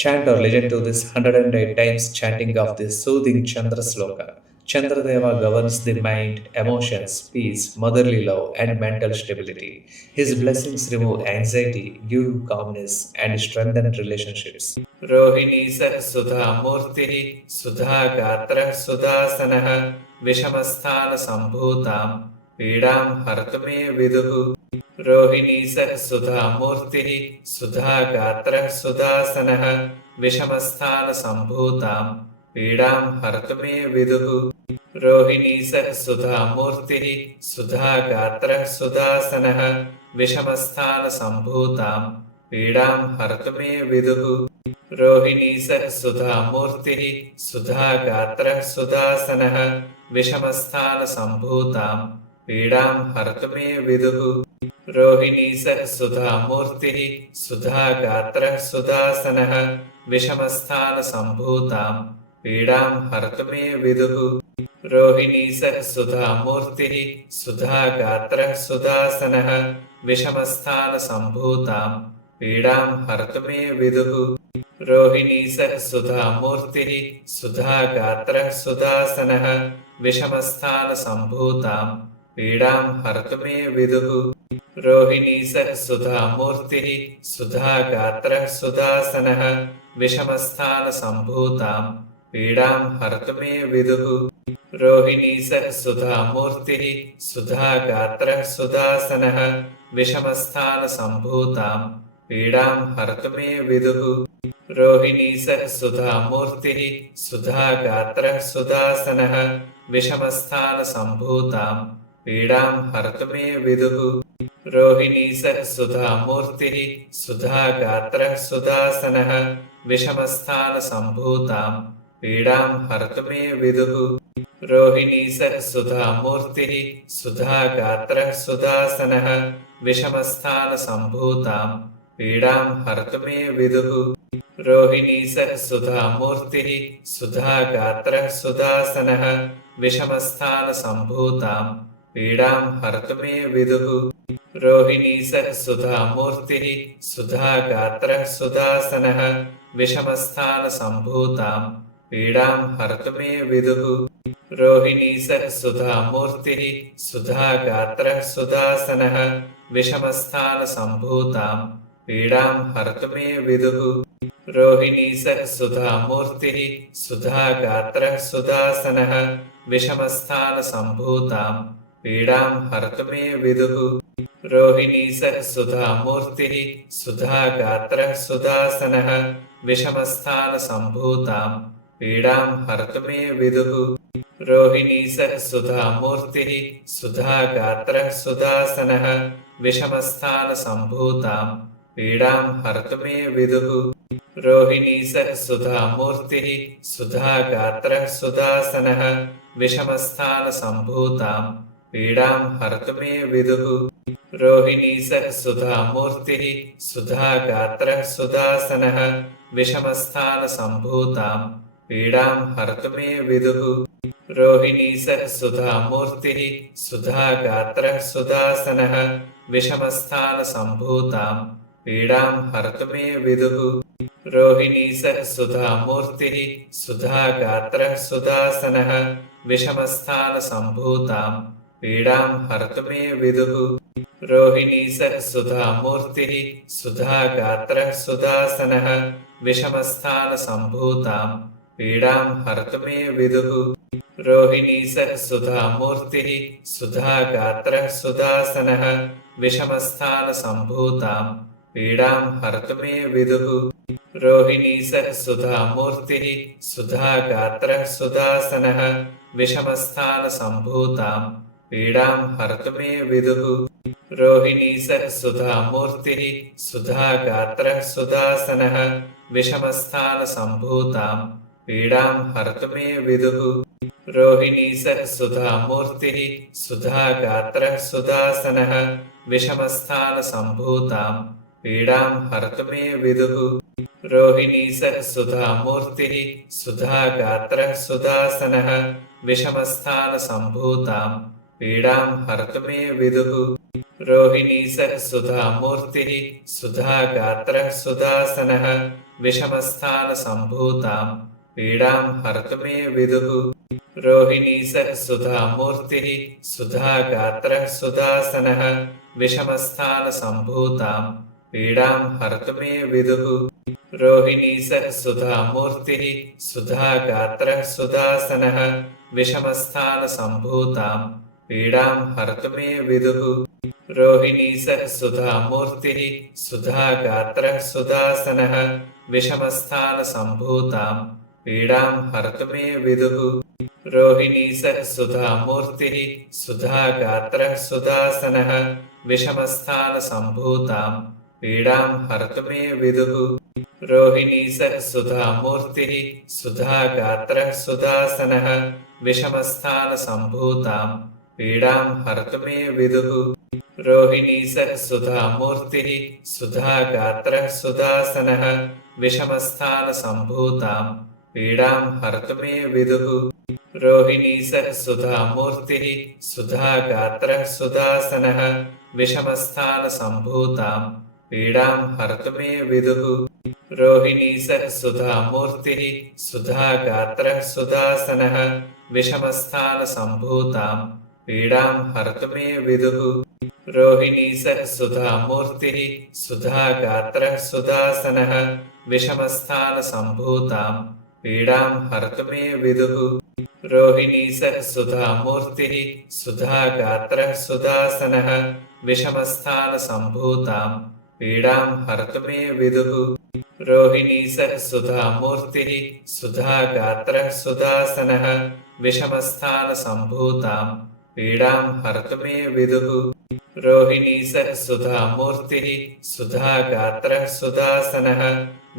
Chant or listen to this 108 times chanting of this soothing Chandra Sloka. Chandradeva governs the mind, emotions, peace, motherly love, and mental stability. His blessings remove anxiety, give calmness, and strengthen relationships. Rohini सह सुधा मूर्ति सुधा गात्र सुदासनः विषमस्थान संभूतां पीडां हर्तुमे विदुः रोहिणी सह सुधा मूर्ति सुधा गात्र सुदासनः विषमस्थान संभूतां पीडां हर्तुमे विदुः रोहिणी सह सुधा मूर्ति सुधा गात्र सुदासनः विषमस्थान संभूतां पीडां हर्तुमे विदुः रोहिणी सह सुधा मूर्ति सुधा गात्र सुदासनः विषमस्थान संभूतां पीडां हर्तुमे विदुः रोहिणी सह सुधा मूर्ति सुधा गात्र सुदासनः विषमस्थान संभूतां पीडां हर्तुमे विदुः रोहिणी सह सुधा मूर्ति सुधा गात्र सुदासनः विषमस्थान संभूतां पीडां हर्तुमे विदुः रोहिणी सह सुधा मूर्ति सुधा गात्र सुदासनः विषमस्थान संभूतां पीडां हर्तुमे विदुः रोहिणी सह सुधा मूर्ति सुधा गात्र सुदासनः विषमस्थान संभूतां पीडां हर्तुमे विदुः रोहिणी सह सुधा मूर्ति सुधा गात्र सुदासनः विषमस्थान संभूतां पीडां हर्तुमे विदुः रोहिणी सह सुधा मूर्ति सुधा गात्र सुदासनः विषमस्थान संभूतां पीडां हर्तुमे विदुः रोहिणी सह सुधा मूर्ति सुधा गात्र सुदासनः विषमस्थान संभूतां पीडां हर्तुमे विदुः रोहिणी सह सुधा मूर्ति सुधा गात्र सुदासनः विषमस्थान संभूतां पीडां हर्तुमे विदुः रोहिणी सह सुधा मूर्ति सुधा गात्र सुदासनः विषमस्थान संभूतां पीडां हर्तुमे विदुः रोहिणी सह सुधा मूर्ति सुधा गात्र सुदासनः विषमस्थान संभूतां पीडां हर्तुमे विदुः रोहिणी सह सुधा मूर्ति सुधा गात्र सुदासनः विषमस्थान संभूतां पीडां हर्तुमे विदुः रोहिणी सह सुधा मूर्ति सुधा गात्र सुदासनः विषमस्थान संभूतां पीडां हर्तुमे विदुः रोहिणी सह सुधा मूर्ति सुधा गात्र सुदासनः विषमस्थान संभूतां पीडां हर्तुमे विदुः रोहिणी सह सुधा मूर्ति सुधा गात्र सुदासनः विषमस्थान संभूतां पीडां हर्तुमे विदुः रोहिणी सह सुधा मूर्ति सुधा गात्र सुदासनः विषमस्थान संभूतां पीडां हर्तुमे विदुः रोहिणी सह सुधा मूर्ति सुधा गात्र सुदासनः विषमस्थान संभूतां पीडां हर्तुमे विदुः रोहिणी सह सुधा मूर्ति सुधा गात्र सुदासनः विषमस्थान संभूतां पीडां हर्तुमे विदुः रोहिणी सह सुधा मूर्ति सुधा गात्र सुदासनः विषमस्थान संभूतां पीडां हर्तुमे विदुः रोहिणी सह सुधा मूर्ति सुधा गात्र सुदासनः विषमस्थान संभूतां पीडां हर्तुमे विदुः रोहिणी सह सुधा मूर्ति सुधा गात्र सुदासनः विषमस्थान संभूतां पीडां हर्तुमे विदुः रोहिणी सह सुधा मूर्ति सुधा गात्र सुदासनः विषमस्थान संभूतां पीडां हर्तुमे विदुः रोहिणी सह सुधा मूर्ति सुधा गात्र सुदासनः विषमस्थान संभूतां पीडां हर्तुमे विदुः रोहिणी सह सुधा मूर्ति सुधा गात्र सुदासनः विषमस्थान संभूतां पीडां हर्तुमे विदुः रोहिणी सह सुधा मूर्ति सुधा गात्र सुदासनः विषमस्थान संभूतां पीडां हर्तुमे विदुः रोहिणी सह सुधा मूर्ति सुधा गात्र सुदासनः विषमस्थानसम्भूतां पीडां हर्तुमे विदुः रोहिणी सह सुधामूर्तिः सुधागात्रः सुदासनः विषमस्थानसम्भूतां पीडां हर्तुमे विदुः रोहिणी सह सुधामूर्तिः सुधागात्रः सुदासनः विषमस्थानसम्भूतां पीडां हर्तुमे विदुः रोहिणी सह सुधामूर्तिः सुधागात्रः सुदासनः विषमस्थानसम्भूतां पीडां हर्तुमे विदुः रोहिणी सह सुधामूर्तिः सुधागात्रः सुदासनः विषमस्थानसम्भूतां पीडां हर्तुमे विदुः रोहिणी सह सुधामूर्तिः सुधागात्रः सुदासनः विषमस्थानसम्भूतां पीडां हर्तुमे विदुः रोहिणी सह सुधामूर्तिः सुधागात्रः सुदासनः विषमस्थानसम्भूतां पीडां हर्तुमे विदुः रोहिणी सह सुधामूर्तिः सुधागात्रः सुदासनः विषमस्थानसम्भूतां पीडां हर्तुमे विदुः रोहिणी सह सुधामूर्तिः सुधागात्रः सुदासनः विषमस्थानसम्भूतां पीडां हर्तुमे विदुः रोहिणी सह सुधामूर्तिः सुधागात्रः सुदासनः विषमस्थानसम्भूतां पीडां हर्तुमे विदुः रोहिणी सह सुधामूर्तिः सुधागात्रः सुदासनः विषमस्थानसम्भूतां पीडां हर्तुमे विदुः रोहिणी सह सुधामूर्तिः सुधागात्रः सुदासनः विषमस्थानसम्भूतां पीडां हर्तुमे विदुः रोहिणी सह सुधामूर्तिः सुधागात्रः सुदासनः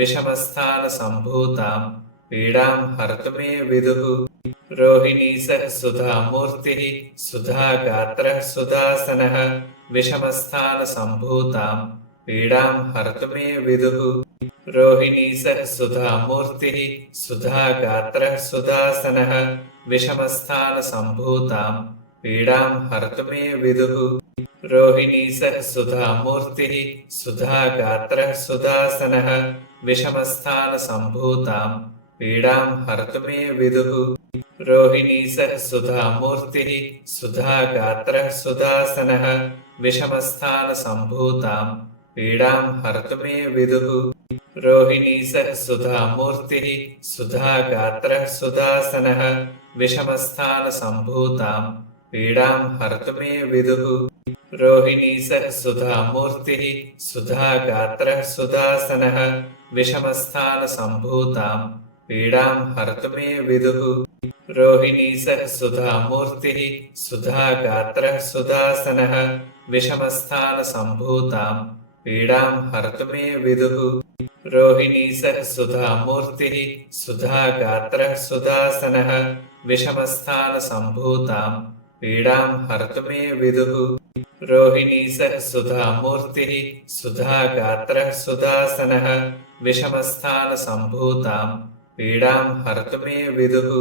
विषमस्थानसम्भूतां पीडां हर्तुमे विदुः रोहिणी सह सुधामूर्तिः सुधागात्रः सुदासनः विषमस्थानसम्भूतां पीडां हर्तुमे विदुः रोहिणी सह सुधामूर्तिः सुधागात्रः सुदासनः विषमस्थानसम्भूतां पीडां हर्तुमे विदुः रोहिणी सह सुधामूर्तिः सुधागात्रः सुदासनः विषमस्थानसम्भूतां पीडां हर्तुमे विदुः रोहिणी सह सुधामूर्तिः सुधागात्रः सुदासनः विषमस्थानसम्भूतां पीडां हर्तुमे विदुः रोहिणी सह सुधामूर्तिः सुधागात्रः सुदासनः विषमस्थानसम्भूतां पीडां हर्तुमे विदुः रोहिणी सह सुधामूर्तिः सुधागात्रः सुदासनः विषमस्थानसम्भूतां पीडां हर्तुमे विदुः रोहिणी सह सुधामूर्तिः सुधागात्रः सुदासनः विषमस्थानसम्भूतां पीडां हर्तुमे विदुः रोहिणी सह सुधामूर्तिः सुधागात्रः सुदासनः विषमस्थानसम्भूतां पीडां हर्तुमे विदुः रोहिणी सह सुधामूर्तिः सुधागात्रः सुदासनः विषमस्थानसम्भूतां पीडां हर्तुमे विदुः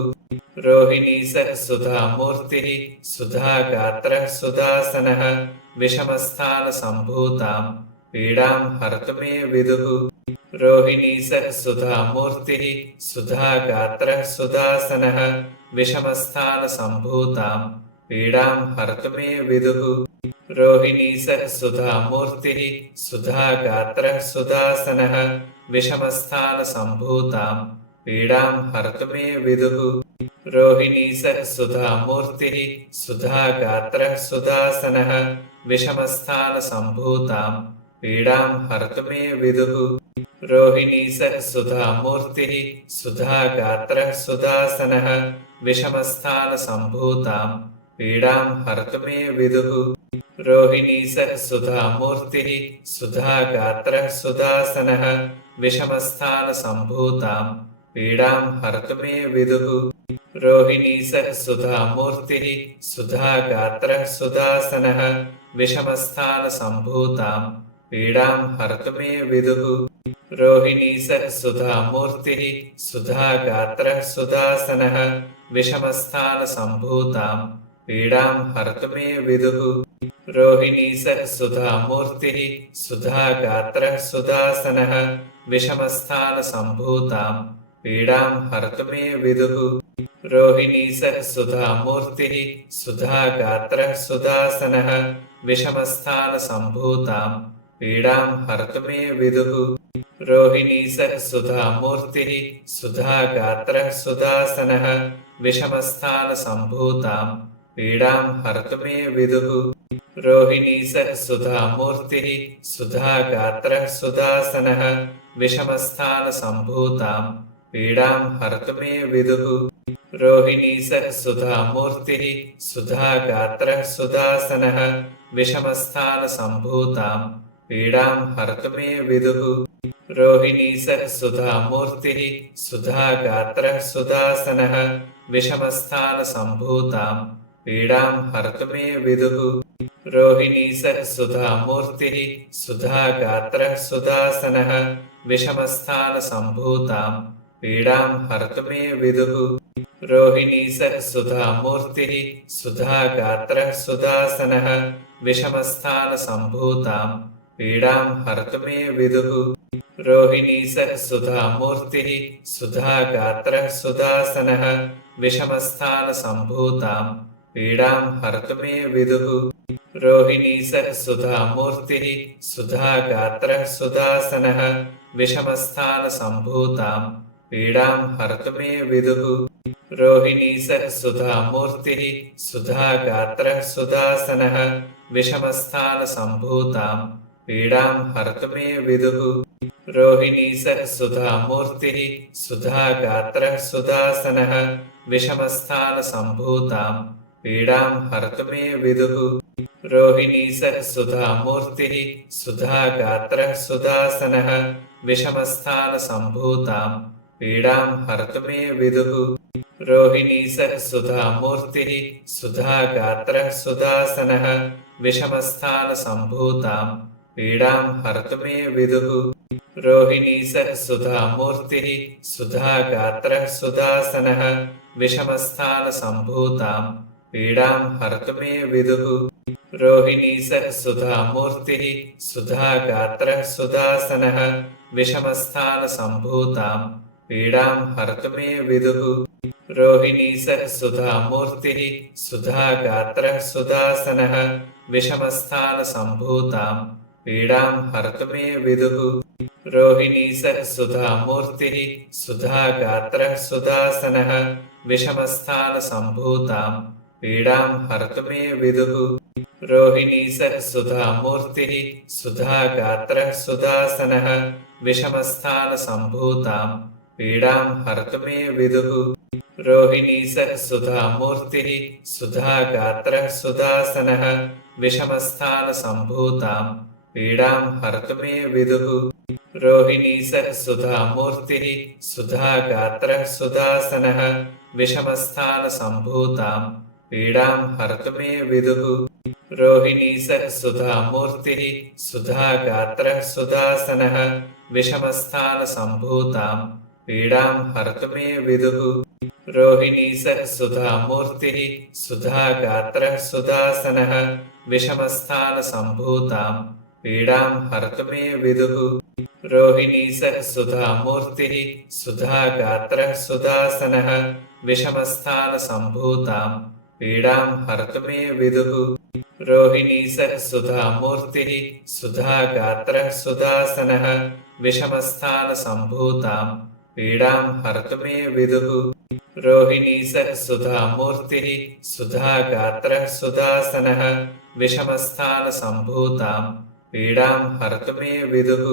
रोहिणी सह सुधामूर्तिः सुधागात्रः सुदासनः विषमस्थानसम्भूतां पीडां हर्तुमे विदुः रोहिणी सह सुधामूर्तिः सुधागात्रः सुदासनः विषमस्थानसम्भूतां पीडां हर्तुमे विदुः रोहिणी सह सुधामूर्तिः सुधागात्रः सुदासनः विषमस्थानसम्भूतां पीडां हर्तुमे विदुः रोहिणी सह सुधामूर्तिः सुधागात्रः सुदासनः विषमस्थानसम्भूतां पीडां हर्तुमे विदुः रोहिणी सह सुधामूर्तिः सुधागात्रः सुदासनः विषमस्थानसम्भूतां पीडां हर्तुमे विदुः रोहिणी सह सुधामूर्तिः सुधागात्रः सुदासनः विषमस्थानसम्भूतां पीडां हर्तुमे विदुः रोहिणी सह सुधामूर्तिः सुधागात्रः सुदासनः विषमस्थानसम्भूतां पीडां हर्तुमे विदुः रोहिणी सह सुधामूर्तिः सुधागात्रः सुदासनः विषमस्थानसम्भूतां पीडां हर्तुमे विदुः रोहिणी सह सुधामूर्तिः सुधागात्रः सुदासनः विषमस्थानसम्भूतां पीडां हर्तुमे विदुः रोहिणी सह सुधामूर्तिः सुधागात्रः सुदासनः विषमस्थानसम्भूतां पीडां हर्तुमे विदुः रोहिणी सह सुधामूर्तिः सुधागात्रः सुदासनः विषमस्थानसम्भूतां पीडां हर्तुमे विदुः रोहिणी सह सुधामूर्तिः सुधागात्रः सुदासनः विषमस्थानसम्भूतां पीडां हर्तुमे विदुः रोहिणी सह सुधामूर्तिः सुधागात्रः सुदासनः विषमस्थानसम्भूतां पीडां हर्तुमे विदुः रोहिणी सह सुधामूर्तिः सुधागात्रः सुदासनः विषमस्थानसम्भूतां पीडां हर्तुमे विदुः रोहिणी सह सुधामूर्तिः सुधागात्रः सुदासनः विषमस्थानसम्भूतां पीडां हर्तुमे विदुः रोहिणी सह सुधामूर्तिः सुधागात्रः सुदासनः विषमस्थानसम्भूतां पीडां हर्तुमे विदुः रोहिणी सह सुधामूर्तिः सुधागात्रः सुदासनः विषमस्थानसम्भूतां पीडां हर्तुमे विदुः रोहिणी सह सुधामूर्तिः सुधागात्रः सुदासनः विषमस्थानसम्भूतां पीडां हर्तुमे विदुः रोहिणी सह सुधामूर्तिः सुधागात्रः सुदासनः विषमस्थानसम्भूतां पीडां हर्तुमे विदुः रोहिणी सह सुधामूर्तिः सुधागात्रः सुदासनः विषमस्थानसम्भूतां पीडां हर्तुमे विदुः रोहिणी सह सुधामूर्तिः सुधागात्रः सुदासनः विषमस्थानसम्भूतां पीडां हर्तुमे विदुः रोहिणी सह सुधामूर्तिः सुधागात्रः सुदासनः विषमस्थानसम्भूतां पीडां हर्तुमे विदुः रोहिणी सह सुधामूर्तिः सुधागात्रः सुदासनः विषमस्थानसम्भूतां पीडां हर्तुमे विदुः रोहिणी सह सुधामूर्तिः सुधागात्रः सुदासनः विषमस्थानसम्भूतां पीडां हर्तुमे विदुः रोहिणी सह सुधामूर्तिः सुधागात्रः सुदासनः विषमस्थानसम्भूतां पीडां हर्तुमे विदुः रोहिणी सह सुधामूर्तिः सुधागात्रः सुदासनः विषमस्थानसम्भूतां पीडां हर्तुमे विदुः रोहिणी सह सुधामूर्तिः सुधागात्रः सुदासनः विषमस्थानसम्भूतां पीडां हर्तुमे विदुः रोहिणी सह सुधामूर्तिः सुधागात्रः सुदासनः विषमस्थानसम्भूतां पीडां हर्तुमे विदुः रोहिणी सह सुधामूर्तिः सुधागात्रः सुदासनः विषमस्थानसम्भूतां पीडां हर्तुमे विदुः रोहिणी सह सुधामूर्तिः सुधागात्रः सुदासनः विषमस्थानसम्भूतां पीडां हर्तुमे विदुः रोहिणी सह सुधामूर्तिः सुधागात्रः सुदासनः विषमस्थानसम्भूतां पीडां हर्तुमे विदुः रोहिणी सह सुधामूर्तिः सुधागात्रः सुदासनः विषमस्थानसम्भूतां पीडां हर्तुमे विदुः रोहिणी सह सुधामूर्तिः सुधागात्रः सुदासनः विषमस्थानसम्भूतां पीडां हर्तुमे विदुः रोहिणी सह सुधामूर्तिः सुधागात्रः सुदासनः विषमस्थानसम्भूतां पीडां हर्तुमे विदुः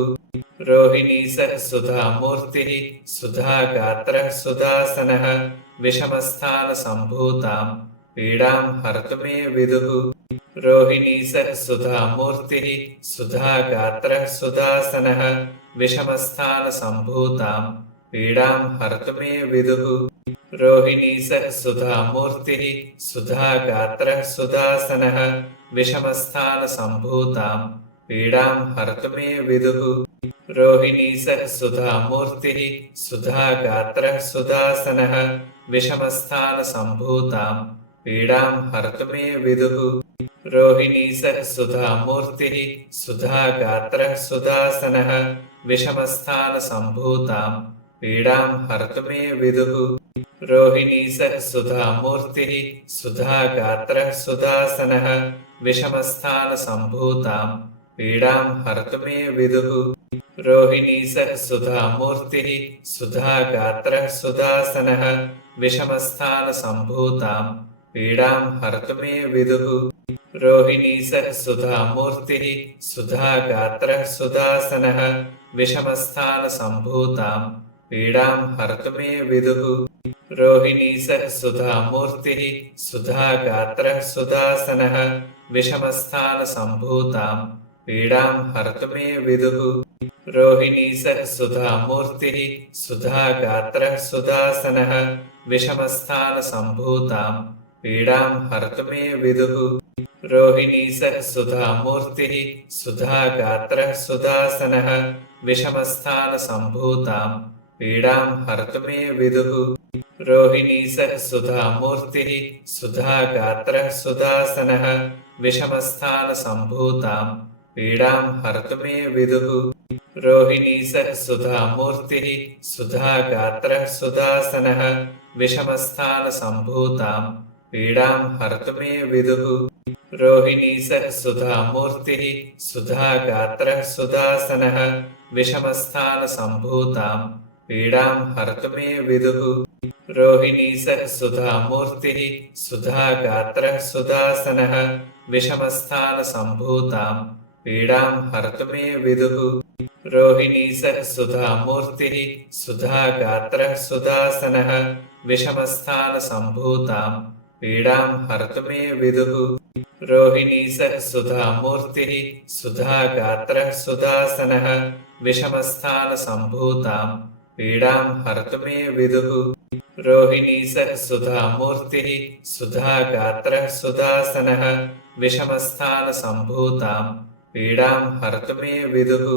रोहिणी सह सुधामूर्तिः सुधागात्रः सुदासनः विषमस्थानसम्भूतां पीडां हर्तुमे विदुः रोहिणी सह सुधामूर्तिः सुधागात्रः सुदासनः विषमस्थानसम्भूतां पीडां हर्तुमे विदुः रोहिणी सह सुधामूर्तिः सुधागात्रः सुदासनः विषमस्थानसम्भूतां पीडां हर्तुमे विदुः रोहिणी सह सुधामूर्तिः सुधागात्रः सुदासनः विषमस्थानसम्भूतां पीडां हर्तु मे विदुः रोहिणी सः सुधामूर्तिः सुधागात्रः सुदासनः विषमस्थानसम्भूतां पीडां हर्तु मे विदुः रोहिणी सः सुधामूर्तिः सुधागात्रः सुदासनः विषमस्थानसम्भूतां पीडां हर्तु मे विदुः रोहिणी सः सुधामूर्तिः सुधागात्रः सुदासनः विषमस्थानसम्भूतां पीडां हर्तु मे विदुः रोहिणी सः सुधामूर्तिः सुधागात्रः सुदासनः विषमस्थानसम्भूतां पीडां हर्तु मे विदुः रोहिणी सः सुधामूर्तिः सुधागात्रः सुदासनः विषमस्थानसम्भूतां पीडां हर्तु मे विदुः रोहिणी सः सुधामूर्तिः सुधागात्रः सुदासनः विषमस्थानसम्भूतां पीडां हर्तु मे विदुः रोहिणी सः सुधामूर्तिः सुधागात्रः सुदासनः विषमस्थानसम्भूतां पीडां हर्तु मे विदुः रोहिणी सः सुधामूर्तिः सुधागात्रः सुदासनः विषमस्थानसम्भूतां पीडां हर्तु मे विदुः रोहिणी सः सुधामूर्तिः सुधागात्रः सुदासनः विषमस्थानसम्भूतां पीडां हर्तु मे विदुः रोहिणी सः सुधामूर्तिः सुधागात्रः सुदासनः विषमस्थानसम्भूतां पीडां हर्तु मे विदुः रोहिणी सः सुधामूर्तिः सुधागात्रः सुदासनः विषमस्थानसम्भूतां पीडां हर्तु मे विदुः रोहिणी सः सुधामूर्तिः सुधागात्रः सुदासनः विषमस्थानसम्भूतां पीडां हर्तु मे विदुः रोहिणी सः सुधामूर्तिः सुधागात्रः सुदासनः विषमस्थानसम्भूतां पीडां हर्तु मे विदुः रोहिणी सः सुधामूर्तिः सुधागात्रः सुदासनः विषमस्थानसम्भूतां पीडां हर्तु मे विदुः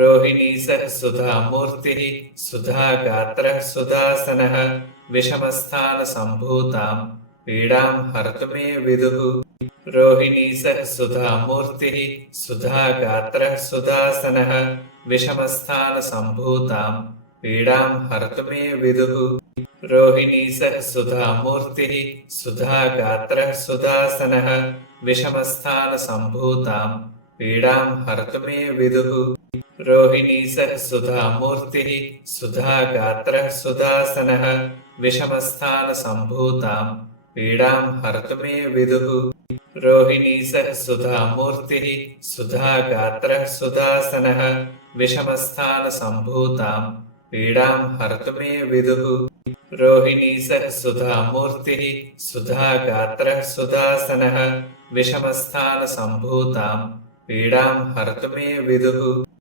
रोहिणी सः सुधामूर्तिः सुधागात्रः सुदासनः विषमस्थानसम्भूतां पीडां हर्तु मे विदुः रोहिणी सः सुधामूर्तिः सुधागात्रः सुदासनः विषमस्थानसम्भूतां पीडां हर्तु मे विदुः रोहिणी सः सुधामूर्तिः सुधागात्रः सुदासनः विषमस्थानसम्भूतां पीडां हर्तु मे विदुः रोहिणी सः सुधामूर्तिः सुधागात्रः सुदासनः विषमस्थानसम्भूतां पीडां हर्तु मे विदुः रोहिणी सः सुधामूर्तिः सुधागात्रः सुदासनः विषमस्थानसम्भूतां पीडां हर्तु मे विदुः रोहिणी सः सुधामूर्तिः सुधागात्रः सुदासनः विषमस्थानसम्भूतां पीडां हर्तु मे विदुः